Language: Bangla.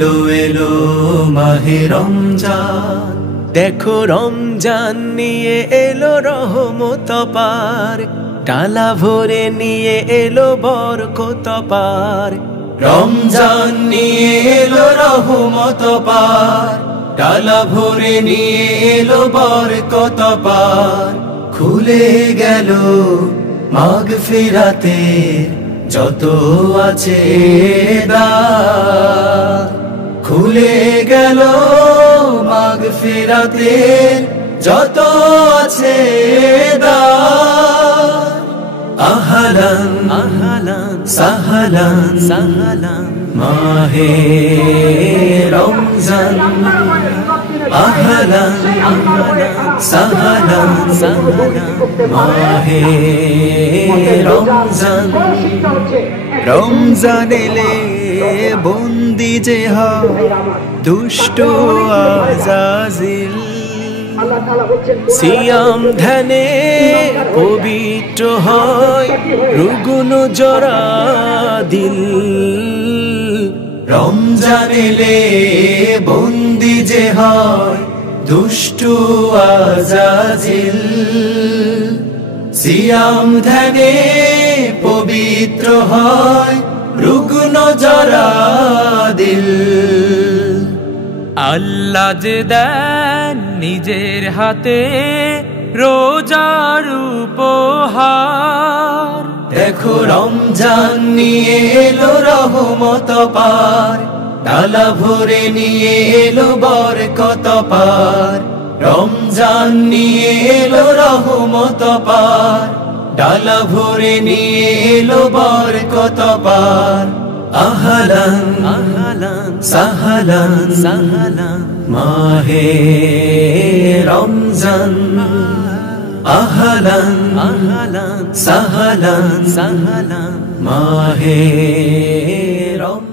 এলো এলো মাহে রমজান, দেখো রমজান নিয়ে এলো রহমত পার, ডালা ভরে নিয়ে এলো বরকত পার। রমজান নিয়ে এলো রহমত পার, ডালা ভরে নিয়ে এলো বরকত পার। খুলে গেল মাগফিরাতের যত আছে দ্বার, খুলে গেল মাগফিরাতের যত আছে দ্বার। আহলান আহলান সাহলান সাহলান মাহে রমজান, আহলান সাহলান সাহলান মাহে রমজান। রমজান এলে বন্দি যে হয় দুষ্ট আজাজিল, সিয়াম ধ্যানে পবিত্র হয় রুগুন জরা দিল। রমজান এলে বন্দি যে হয় দুষ্ট আজাজিল, সিয়াম ধ্যানে পবিত্র হয় রুগ্ন জরা দিল। আল্লাহ যে দেন নিজের হাতে রোজার উপহার, দেখো রমজান নিয়ে এলো রহমত পার, ডালা ভরে নিয়ে এলো বরকত পার। রমজান নিয়ে এলো রহমত পার, ডালা ভরে নিয়ে এলো বরকত পার। আহলান আহলান সাহলান সাহলান মাহে রমজান, আহলান আহলান সাহলান সাহলান মাহে রমজান।